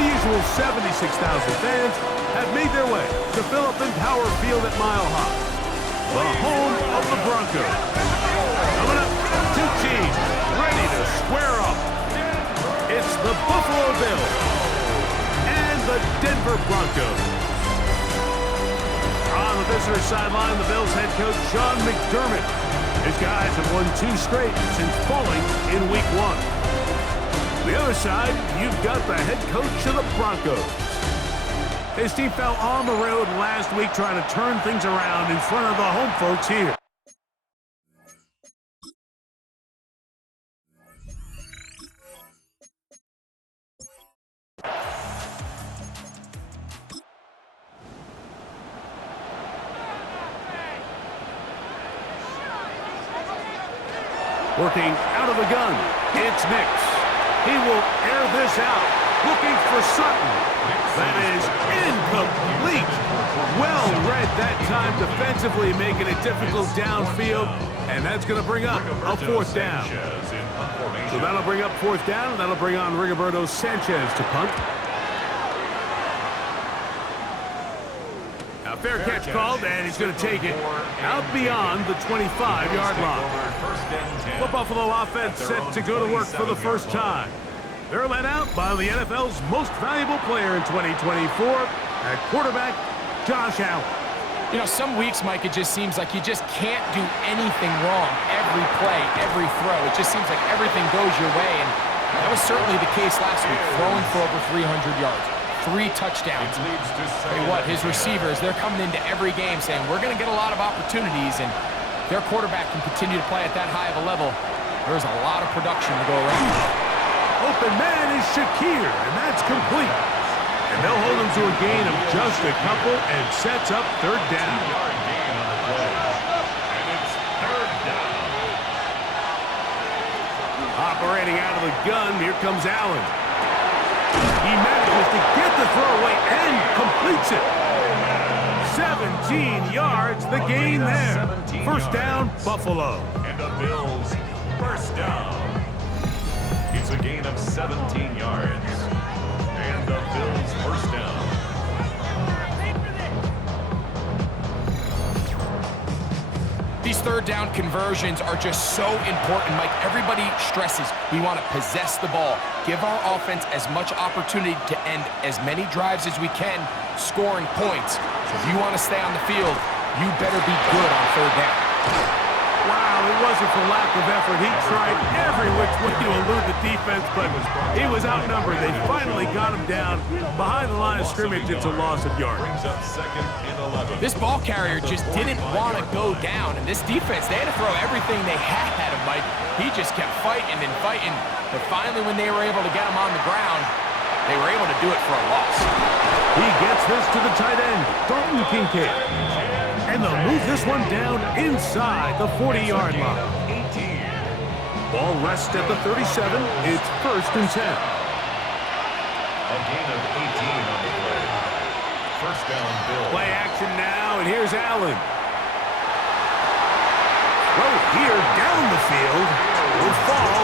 The usual 76,000 fans have made their way to Philip Power Field at Mile High, the home of the Broncos. Coming up, two teams ready to square up. It's the Buffalo Bills and the Denver Broncos. On the visitor sideline, the Bills head coach Sean McDermott. His guys have won 2 straight since falling in Week 1. On the other side, you've got the head coach of the Broncos. His team fell on the road last week trying to turn things around in front of the home folks here. Working out of the gun, it's Nix. He will air this out, looking for Sutton. That is incomplete. Well read that time defensively, making it difficult downfield, and that's going to bring up a 4th down. So that'll bring up 4th down, and that'll bring on Rigoberto Sanchez to punt. Now fair catch called, and he's going to take it out beyond the 25-yard line. The Buffalo offense set to go to work for the first time. They're led out by the NFL's most valuable player in 2024 at quarterback, Josh Allen. You know, some weeks, Mike, it just seems like you just can't do anything wrong. Every play, every throw, it just seems like everything goes your way, and that was certainly the case last week, throwing for over 300 yards. 3 touchdowns. Tell you what, his receivers, they're coming into every game saying, we're going to get a lot of opportunities, and their quarterback can continue to play at that high of a level. There's a lot of production to go around. Open man is Shakir, and that's complete. And they'll hold him to a gain of just a couple and sets up 3rd down. Operating out of the gun, here comes Allen. He manages to get the throw away and completes it. 17 yards, the gain there. 1st down, Buffalo. And the Bills, 1st down. It's a gain of 17 yards. And the Bills, 1st down. These 3rd down conversions are just so important, Mike. Everybody stresses we want to possess the ball, give our offense as much opportunity to end as many drives as we can, scoring points. So if you want to stay on the field, you better be good on 3rd down. Wow, it wasn't for lack of effort. He tried every which way to elude the defense, but he was outnumbered. They finally got him down behind the line of scrimmage. It's a loss of yards. This ball carrier just didn't want to go down, and this defense, they had to throw everything they had at him, Mike. He just kept fighting and fighting, but finally when they were able to get him on the ground, they were able to do it for a loss. He gets this to the tight end, Dalton Kincaid. And they'll move this one down inside the 40-yard line. Ball rests at the 37. It's 1st and 10. A gain of 18 on the play. 1st down, Bills. Play action now, and here's Allen. Throw here down the field. Will fall.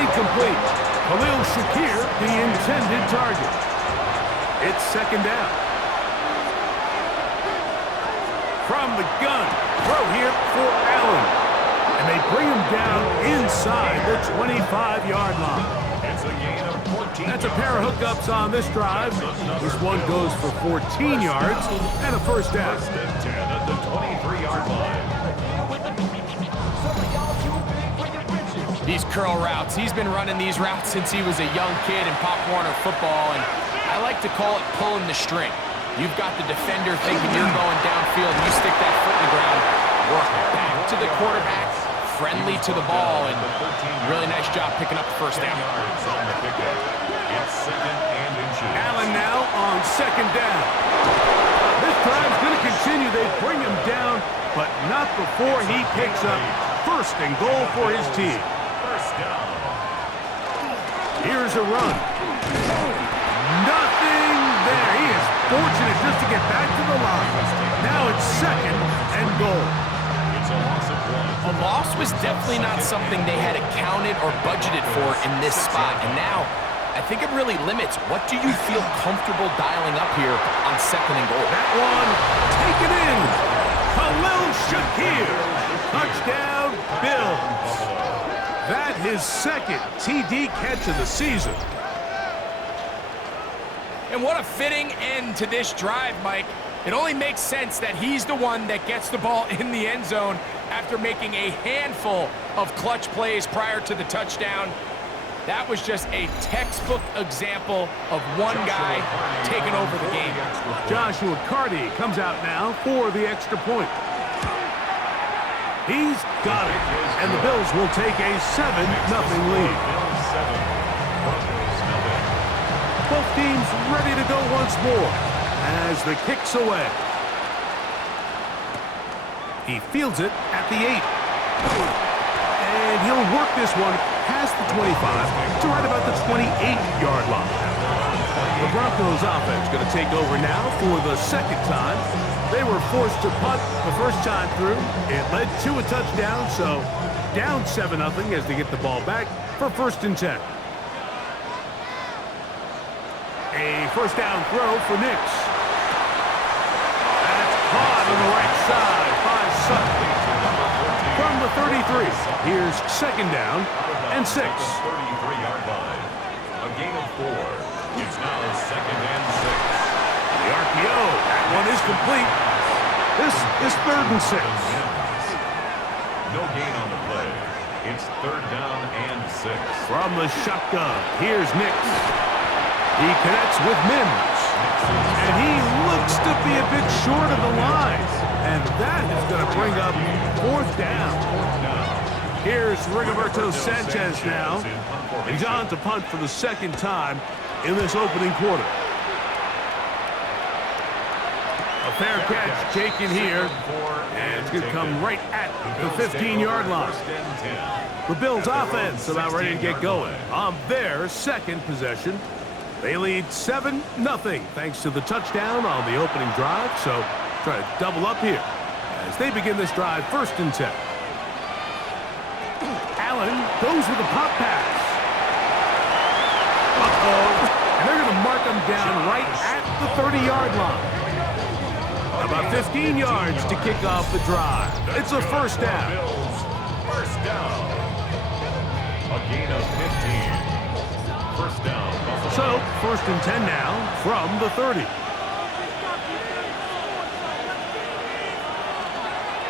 Incomplete. Khalil Shakir, the intended target. It's 2nd down. From the gun, throw here for Allen. And they bring him down inside the 25-yard line. It's a gain of 14. That's a pair of hookups on this drive. This one goes for 14 yards and a 1st down. 1st and 10 at the 23-yard line. These curl routes, he's been running these routes since he was a young kid in Pop Warner football, and I like to call it pulling the string. You've got the defender thinking you're going downfield, and you stick that foot in the ground, work back to the quarterback, friendly to the ball, and really nice job picking up the 1st down. It's 2nd and inches. Allen now on 2nd down. This drive's going to continue. They bring him down, but not before he picks up 1st and goal for his team. 1st down. Here's a run. Nothing there. He is fortunate just to get back to the line. Now it's 2nd and goal. It's a loss of 1. A loss was definitely not something they had accounted or budgeted for in this spot, and now I think it really limits what do you feel comfortable dialing up here on 2nd and goal. That one taken in. Khalil Shakir. Touchdown, Bills. That his second TD catch of the season. And what a fitting end to this drive, Mike. It only makes sense that he's the one that gets the ball in the end zone after making a handful of clutch plays prior to the touchdown. That was just a textbook example of one guy taking over the game. Joshua Carty comes out now for the extra point. He's got it, and the Bills will take a 7-0 lead. Both teams ready to go once more as the kick's away. He fields it at the 8. And he'll work this one past the 25 to right about the 28-yard line. The Broncos offense going to take over now for the second time. They were forced to punt the first time through. It led to a touchdown, so down 7-0 as they get the ball back for 1st and 10. A first down throw for Nix. That's caught on the right side by Sutton. From the 33, here's 2nd down and 6. 33-yard line. A gain of 4. It's now 2nd and 6. The RPO, that one is complete. This is 3rd and 6. No gain on the play. It's 3rd down and 6. From the shotgun, here's Nix. He connects with Mims. And he looks to be a bit short of the line. And that is going to bring up 4th down. Here's Rigoberto Sanchez now. And he's on to punt for the 2nd time in this opening quarter. A fair catch taken here. And it's going to come right at the 15-yard line. The Bills offense about ready to get going on their 2nd possession. They lead 7-0 thanks to the touchdown on the opening drive. So try to double up here as they begin this drive 1st and 10. Allen goes with a pop pass. And they're going to mark him down right at the 30-yard line. About 15 yards to kick off the drive. It's a 1st down. Bills, 1st down. A gain of 15. 1st down. So 1st and 10 now from the 30.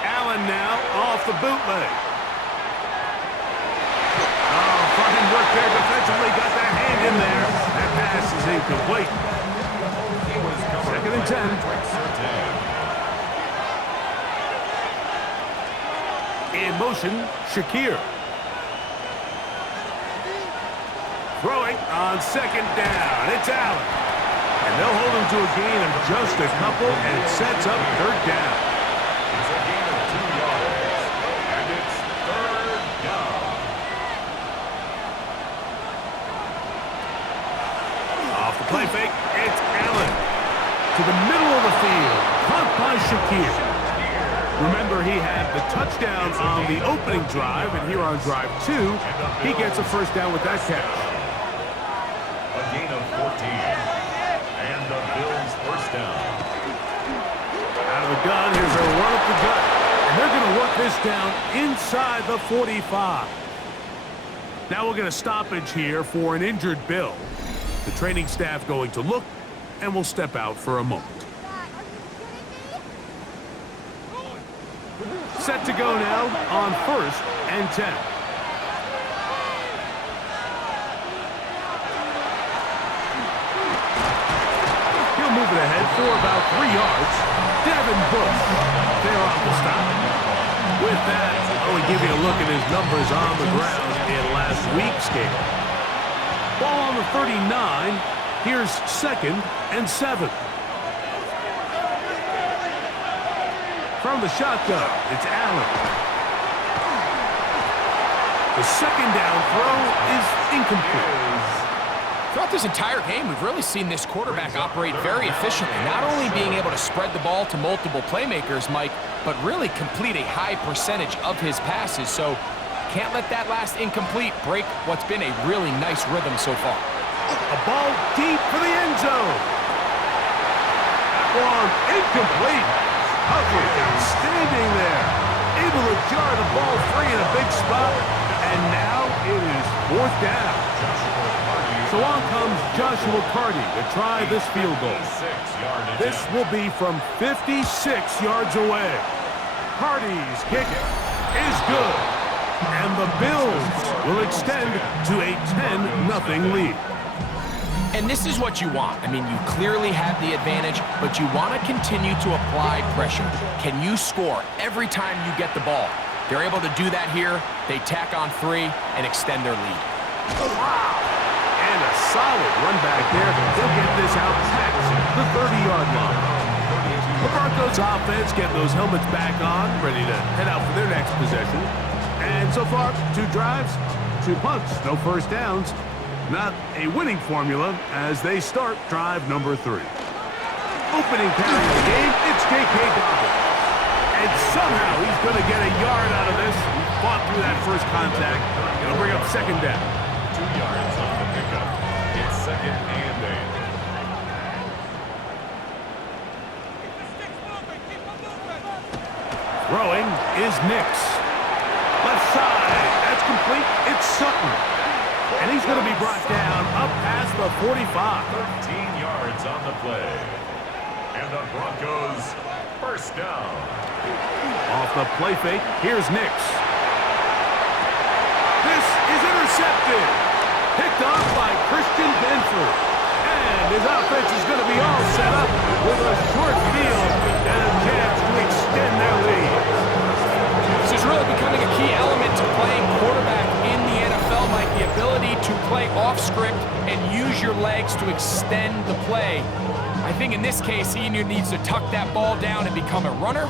Allen now off the bootleg. Oh, fine work there defensively. Got that hand in there. That pass is incomplete. 2nd and 10. In motion, Shakir. Throwing on 2nd down. It's Allen. And they'll hold him to a gain of just a couple, and it sets up 3rd down. It's a gain of 2 yards. And it's 3rd down. Off the play fake, it's Allen. To the middle of the field. Caught by Shakir. Remember, he had the touchdown on the opening drive, and here on drive 2, he gets a 1st down with that catch. A gain of 14. And the Bills 1st down. Out of the gun, here's a run up the gut. And they're going to work this down inside the 45. Now we're going to stoppage here for an injured Bill. The training staff going to look, and will step out for a moment. Set to go now on 1st and 10. He'll move it ahead for about 3 yards. Devin Bush there on the stop. With that, I'll give you a look at his numbers on the ground in last week's game. Ball on the 39. Here's 2nd and 7. From the shotgun, it's Allen. The 2nd down throw is incomplete. Throughout this entire game, we've really seen this quarterback operate very efficiently, not only being able to spread the ball to multiple playmakers, Mike, but really complete a high percentage of his passes. So can't let that last incomplete break what's been a really nice rhythm so far. A ball deep for the end zone. That one incomplete. Coverage outstanding there. Able to jar the ball free in a big spot. And now it is 4th down. So on comes Joshua Carty to try this field goal. This will be from 56 yards away. Carty's kick is good. And the Bills will extend to a 10-0 lead. And this is what you want. I mean, you clearly have the advantage, but you want to continue to apply pressure. Can you score every time you get the ball? They're able to do that here. They tack on 3 and extend their lead. Oh, wow! And a solid run back there. They'll get this out past the 30-yard line. The Broncos offense getting those helmets back on, ready to head out for their next possession. And so far, 2 drives, 2 punts, no first downs. Not a winning formula as they start drive number 3. Opening carry of the game, it's J.K. Dobbins. And somehow he's going to get a yard out of this. He fought through that first contact. It'll bring up 2nd down. 2 yards on the pickup. It's 2nd and 8. Throwing is Nix. Left side, that's complete. It's Sutton. And he's going to be brought down up past the 45. 13 yards on the play. And the Broncos first down. Off the play fake, here's Nix. This is intercepted. Picked off by Christian Benford. And his offense is going to be all set up with a short field and a chance to extend their lead. This is really becoming a key element to playing quarterback in the NFL, Mike. The ability to play off script and use your legs to extend the play. I think in this case, he either needs to tuck that ball down and become a runner,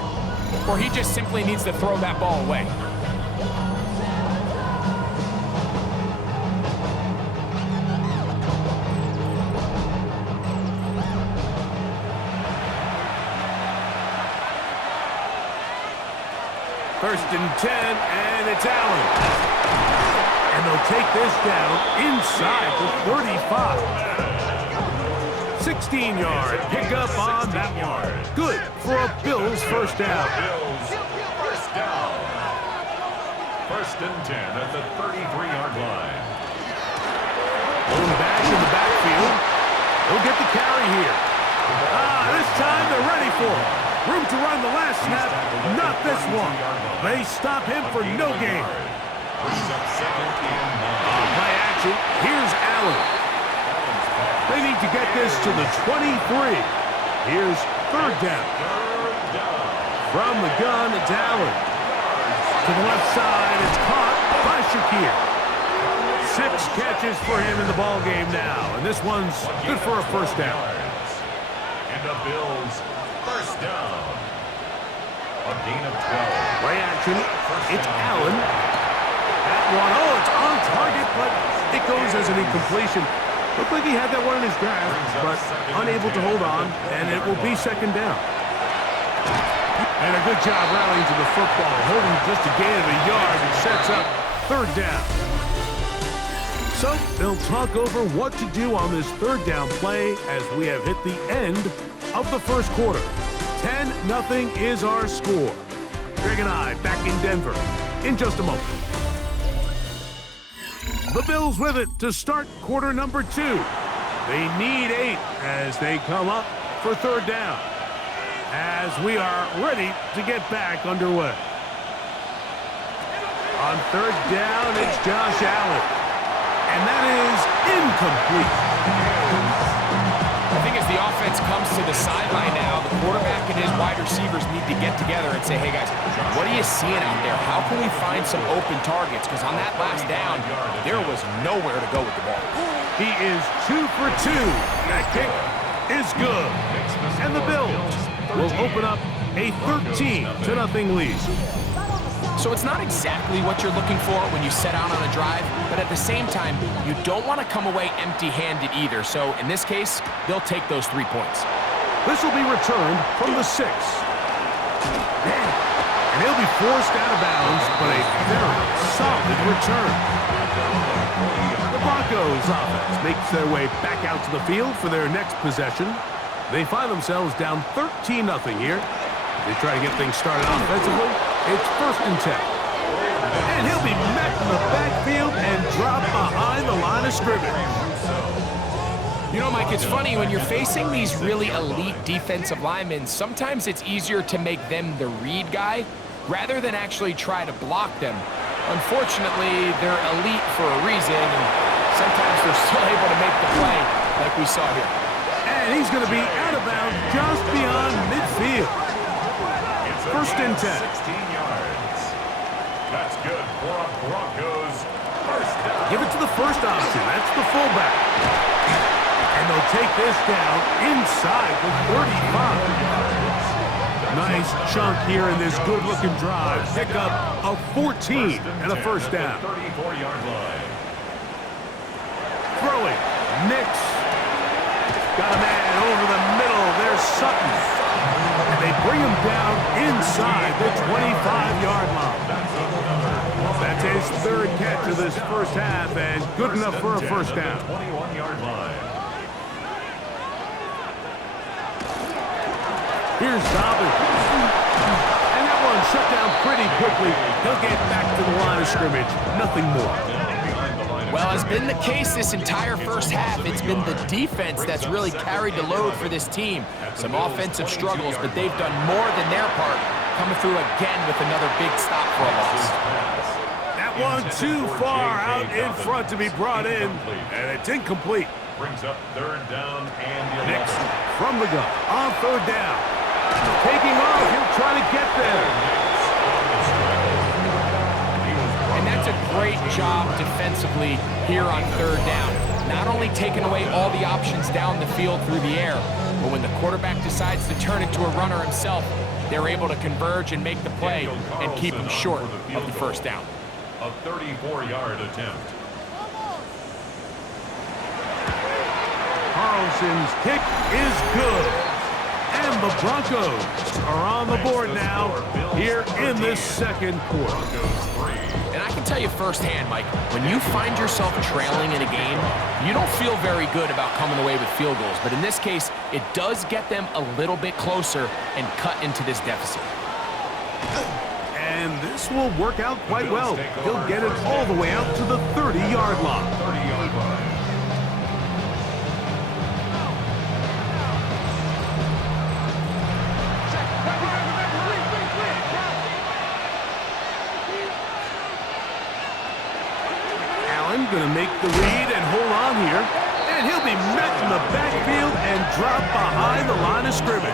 or he just simply needs to throw that ball away. First and 10, and it's Allen. And they'll take this down inside the 35. 16-yard pickup on that one. Good for a Bills first down. Bills first down. 1st and 10 at the 33-yard line. Going back in the backfield. He'll get the carry here. This time they're ready for it. Room to run the last snap. Not this one. They stop him for no gain. Brings up 2nd and 9. On play action, here's Allen. They need to get this to the 23. Here's 3rd down. From the gun, it's Allen. To the left side, it's caught by Shakir. 6 catches for him in the ball game now, and this one's good for a first down. And the Bills first down. A gain of 12. Play action, it's Allen. That one, it's on target, but it goes as an incompletion. Looked like he had that one in his grasp, but unable to hold on, and it will be 2nd down. And a good job rallying to the football, holding just a gain of a yard and sets up 3rd down. So they'll talk over what to do on this 3rd down play as we have hit the end of the first quarter. 10-0 is our score. Greg and I back in Denver in just a moment. The Bills with it to start quarter number 2. They need 8 as they come up for 3rd down. As we are ready to get back underway. On 3rd down, it's Josh Allen. And that is incomplete. I think as the offense comes to the sideline now, the quarterback and his wide receivers need to get together and say, hey guys, what are you seeing out there? How can we find some open targets? Because on that last down, there was nowhere to go with the ball. He is 2 for 2. That kick is good. And the Bills will open up a 13-0 lead. So it's not exactly what you're looking for when you set out on a drive, but at the same time, you don't want to come away empty-handed either. So in this case, they'll take those 3 points. This will be returned from the 6. And he'll be forced out of bounds, but a very solid return. The Broncos offense makes their way back out to the field for their next possession. They find themselves down 13-0 here. They try to get things started offensively. It's 1st and 10. And he'll be met in the backfield and dropped behind the line of scrimmage. You know, Mike, it's funny, when you're facing these really elite defensive linemen, sometimes it's easier to make them the read guy rather than actually try to block them. Unfortunately, they're elite for a reason, and sometimes they're still able to make the play like we saw here. And he's going to be out of bounds just beyond midfield. 1st and 10. 16 yards. That's good for a Broncos first down. Give it to the first option. That's the fullback. And they'll take this down inside the 35. Nice chunk here in this good-looking drive. Pick up a 14 and a first down. 34-yard line. Throwing. Nix. Got a man over the middle. There's Sutton. And they bring him down inside the 25-yard line. That's his 3rd catch of this first half, and good enough for a first down. 21-yard line. Here's Dobbins. And that one shut down pretty quickly. He'll get back to the line of scrimmage. Nothing more. Well, as been the case this entire first half, it's been the defense that's really carried the load for this team. Some offensive struggles, but they've done more than their part, coming through again with another big stop for a loss. That one too far out in front to be brought in, and it's incomplete. Brings up 3rd down and 11. Nix from the gun on 3rd down. Taking off, he'll try to get there. And that's a great job defensively here on 3rd down. Not only taking away all the options down the field through the air, but when the quarterback decides to turn it to a runner himself, they're able to converge and make the play and keep him short of the first down. A 34-yard attempt. Carlson's kick is good. And the Broncos are on the board now here in this 2nd quarter. And I can tell you firsthand, Mike, when you find yourself trailing in a game, you don't feel very good about coming away with field goals. But in this case, it does get them a little bit closer and cut into this deficit. And this will work out quite well. He'll get it all the way out to the 30-yard line. 30-yard line. Going to make the read and hold on here. And he'll be met in the backfield and dropped behind the line of scrimmage.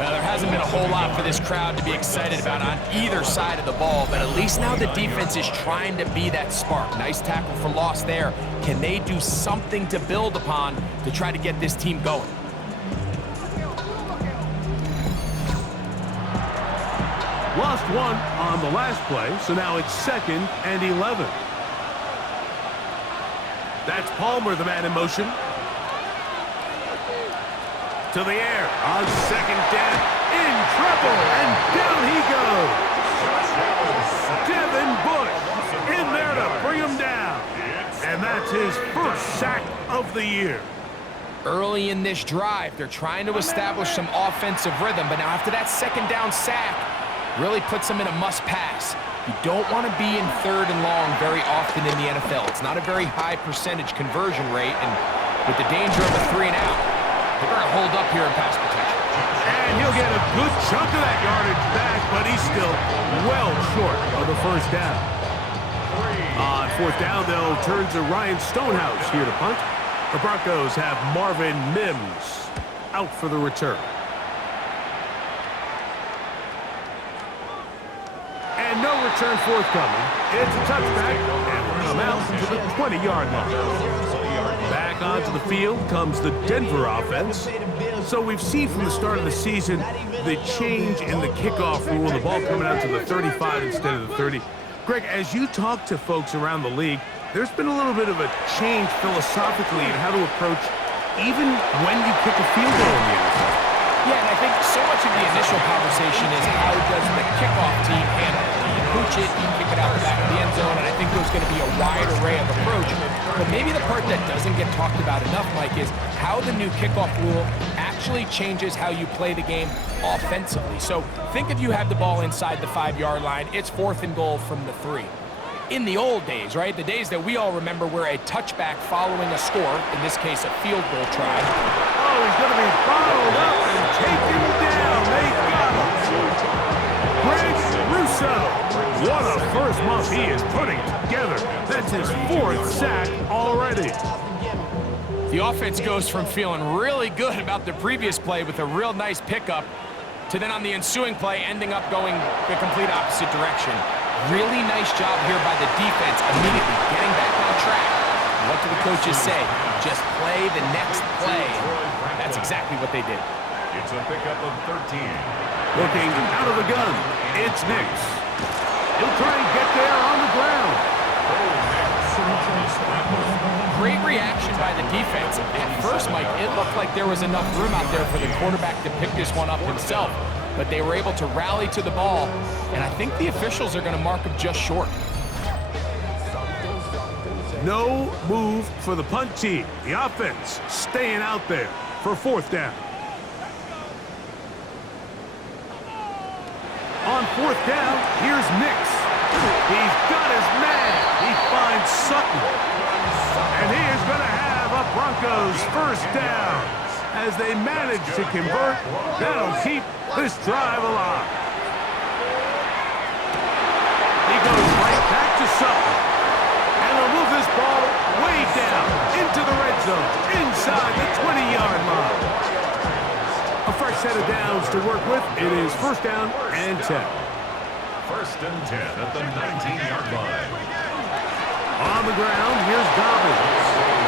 Well, there hasn't been a whole lot for this crowd to be excited about on either side of the ball, but at least now the defense is trying to be that spark. Nice tackle for loss there. Can they do something to build upon to try to get this team going? Lost one on the last play, so now it's 2nd and 11. That's Palmer, the man in motion. To the air on 2nd down. In trouble, and down he goes. Devin Bush in there to bring him down. And that's his 1st sack of the year. Early in this drive, they're trying to establish some offensive rhythm, but now after that 2nd down sack, really puts them in a must-pass. You don't want to be in 3rd and long very often in the NFL. It's not a very high percentage conversion rate, and with the danger of a 3 and out, they're going to hold up here in pass protection. And he'll get a good chunk of that yardage back, but he's still well short of the first down. On 4th down, they'll turn to Ryan Stonehouse here to punt. The Broncos have Marvin Mims out for the return. And no return forthcoming. It's a touchback, and we're going to mount to the 20-yard line. Back onto the field comes the Denver offense. So we've seen from the start of the season the change in the kickoff rule, the ball coming out to the 35 instead of the 30. Greg, as you talk to folks around the league, there's been a little bit of a change philosophically in how to approach even when you kick a field goal in the NFL. Yeah, and I think so much of the initial conversation is how does the kickoff team handle it? Do you pooch it, do you kick it out the back of the end zone? And I think there's going to be a wide array of approach. But maybe the part that doesn't get talked about enough, Mike, is how the new kickoff rule actually changes how you play the game offensively. So think if you have the ball inside the 5-yard line, it's 4th and goal from the 3. In the old days, right, the days that we all remember where a touchback following a score, in this case a field goal try. Oh, he's going to be bottled up and taken down. They got him. Greg Russo. What a first month he is putting together. That's his 4th sack already. The offense goes from feeling really good about the previous play with a real nice pickup to then on the ensuing play ending up going the complete opposite direction. Really nice job here by the defense immediately getting back on track. What do the coaches say? Just play the next play. That's exactly what they did. It's a pickup of 13. Looking out of the gun, it's Nix. He'll try and get there on the ground. Great reaction by the defense. At first, Mike, it looked like there was enough room out there for the quarterback to pick this one up himself. But they were able to rally to the ball, and I think the officials are going to mark him just short. No move for the punt team. The offense staying out there for 4th down. On 4th down, here's Nix. He's got his man. He finds Sutton. And he is going to have a Broncos 1st down. As they manage to convert, that'll keep this drive alive. He goes right back to Sutton. And they'll move this ball way down into the red zone, inside the 20-yard line. A fresh set of downs to work with. It is 1st down and 10. 1st and 10 at the 19-yard line. On the ground, here's Dobbins.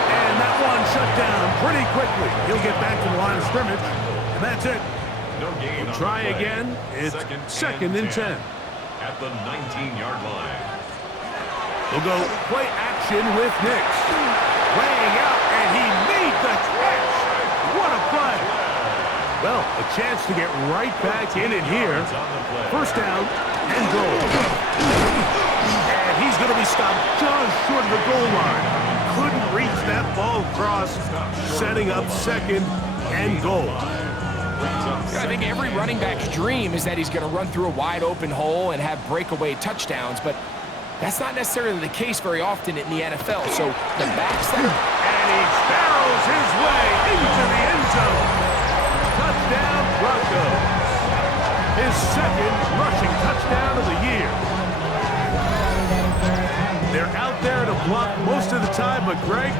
And that one shut down pretty quickly. He'll get back to the line of scrimmage, and that's it. No gain We'll on try the play. again. It's 2nd and 10. At the 19-yard line. We'll go play action with Nix. Laying out, and he made the catch. What a play. Well, a chance to get right back in it here. 1st down and goal. And he's going to be stopped just short of the goal line. Couldn't reach that ball across, setting up 2nd and goal. I think every running back's dream is that he's going to run through a wide open hole and have breakaway touchdowns, but that's not necessarily the case very often in the NFL. So the backs that are... And he barrels his way into the end zone. Touchdown, Broncos. His 2nd rushing touchdown of the year. They're out there to block most of the time, but Greg,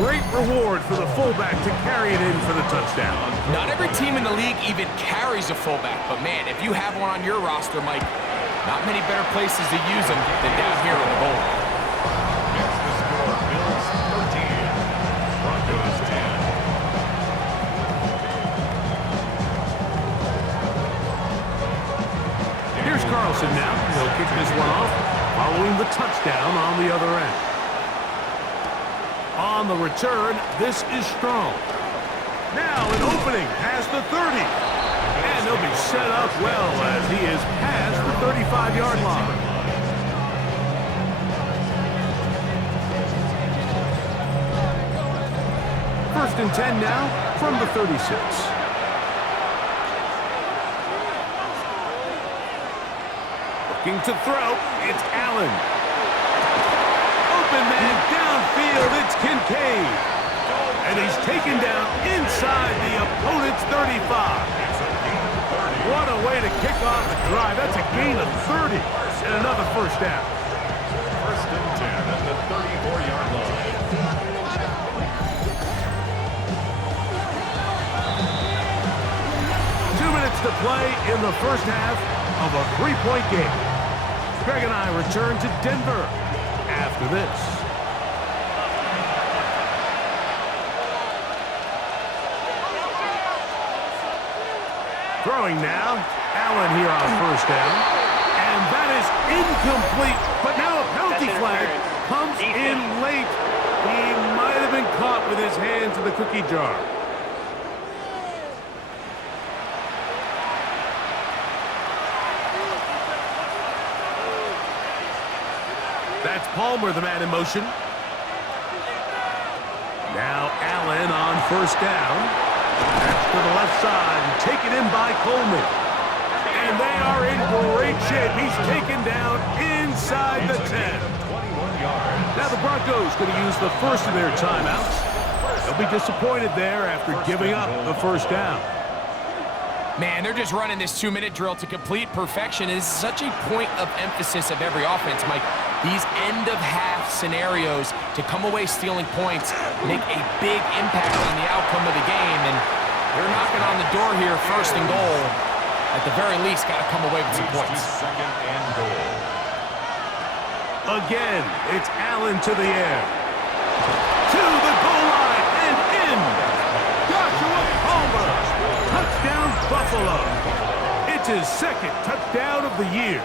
great reward for the fullback to carry it in for the touchdown. Not every team in the league even carries a fullback, but man, if you have one on your roster, Mike, not many better places to use them than down here in the goal. It's the score. Bills 13. Broncos 10. Here's Carlson now. He'll kick this one off, following the touchdown on the other end. On the return, this is Strong. Now an opening past the 30. And he'll be set up well as he is past the 35-yard line. First and 10 now from the 36. Looking to throw, it's Allen. Open man downfield, it's Kincaid. And he's taken down inside the opponent's 35. What a way to kick off the drive. That's a gain of 30 and another 1st down. 1st and 10 at the 34-yard line. To play in the 1st half of a 3-point game. Greg and I return to Denver after this. Throwing now, Allen here on 1st down. And that is incomplete, but now a penalty flag comes in late. He might have been caught with his hands in the cookie jar. That's Palmer, the man in motion. Now Allen on first down. That's to the left side, taken in by Coleman. And they are in great shape. He's taken down inside the 10. Now the Broncos going to use the first of their timeouts. They'll be disappointed there after giving up the first down. Man, they're just running this 2-minute drill to complete perfection. It is such a point of emphasis of every offense, Mike. These end-of-half scenarios to come away stealing points make a big impact on the outcome of the game, and they're knocking on the door here, first and goal. At the very least, got to come away with some points. Second and goal. Again, it's Allen to the air. To the goal line and in. Joshua Palmer. Touchdown, Buffalo. It's his second touchdown of the year.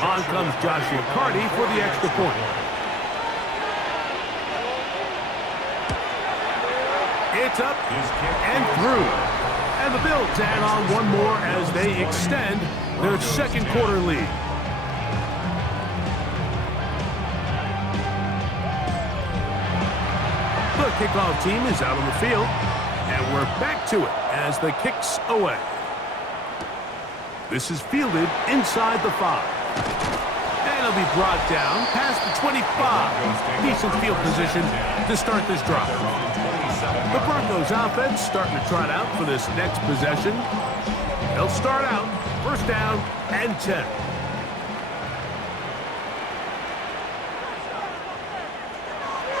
On comes Joshua Carty for the extra point. It's up and through. And the Bills add on one more as they extend their second quarter lead. The kickoff team is out on the field, and we're back to it as the kick's away. This is fielded inside the 5. And it'll be brought down past the 25. Decent field position to start this drive. The Broncos offense starting to trot out for this next possession. They'll start out first down and 10.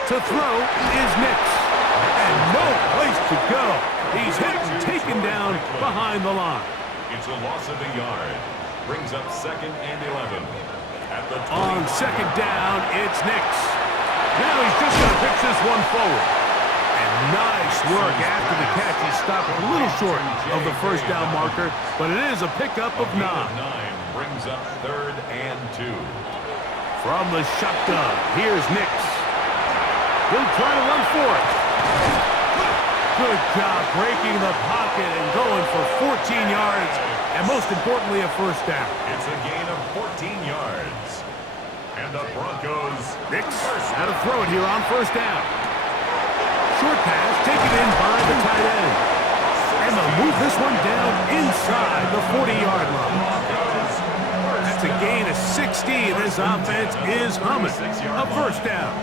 To throw is Nix. And no place to go. He's hit and taken down behind the line. It's a loss of a yard. Brings up second and 11. At the on second down, it's Nix. Now he's just going to pitch this one forward. And nice work after the catch. He stopped a little short of the first down marker, but it is a pickup of 9. Brings up third and 2. From the shotgun, here's Nix. He'll try to run for it. Good job breaking the pocket and going for 14 yards, and most importantly, a first down. It's a gain of 14 yards. And the Broncos... Nix how to throw it here on first down. Short pass taken in by the tight end. And they'll move this one down inside the 40-yard line. That's a gain of 60. This offense is humming. A first down.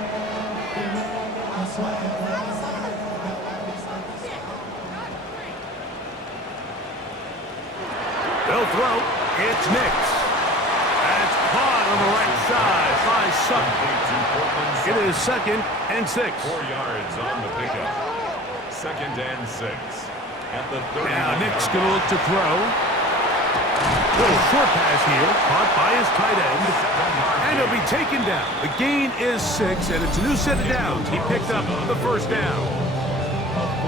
They'll throw. It's Nix. That's caught on the right side by Sutton. It is second and 6. 4 yards on the pickup. Second and 6. At the 30. Now Nix going to look to throw. Little short pass here, caught by his tight end. And he'll be taken down. The gain is 6, and it's a new set of downs. He picked up the first down.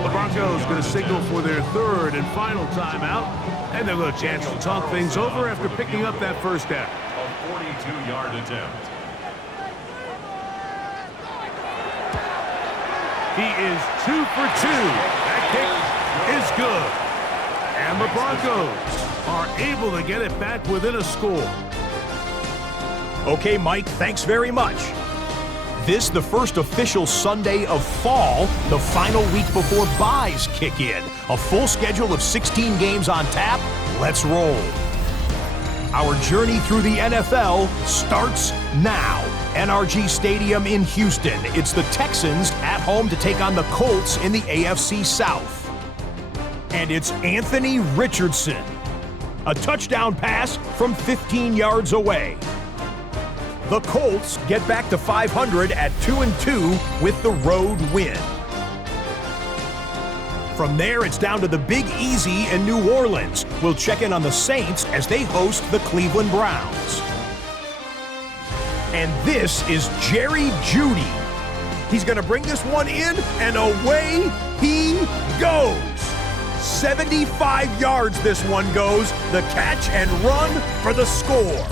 The Broncos going to signal for their third and final timeout. And they'll get a chance to talk things over after picking up that first down. A 42-yard attempt. He is 2 for 2. That kick is good. And the Broncos are able to get it back within a score. Okay, Mike, thanks very much. This, the first official Sunday of fall, the final week before byes kick in. A full schedule of 16 games on tap. Let's roll. Our journey through the NFL starts now. NRG Stadium in Houston. It's the Texans at home to take on the Colts in the AFC South. And it's Anthony Richardson. A touchdown pass from 15 yards away. The Colts get back to 500 at 2-2 with the road win. From there, it's down to the Big Easy in New Orleans. We'll check in on the Saints as they host the Cleveland Browns. And this is Jerry Jeudy. He's going to bring this one in, and away he goes. 75 yards this one goes. The catch and run for the score.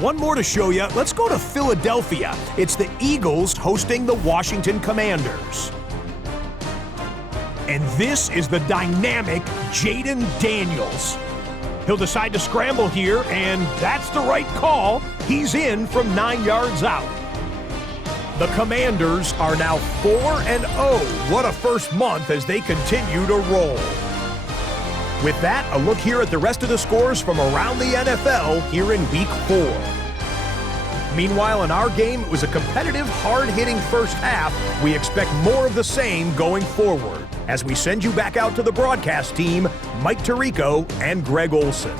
one more to show you. Let's go to Philadelphia. It's the Eagles hosting the Washington Commanders. And this is the dynamic Jaden Daniels. He'll decide to scramble here, and that's the right call. He's in from 9 yards out. The Commanders are now 4-0. What a first month as they continue to roll. With that, a look here at the rest of the scores from around the NFL here in Week 4. Meanwhile, in our game, it was a competitive, hard-hitting first half. We expect more of the same going forward. As we send you back out to the broadcast team, Mike Tirico and Greg Olson.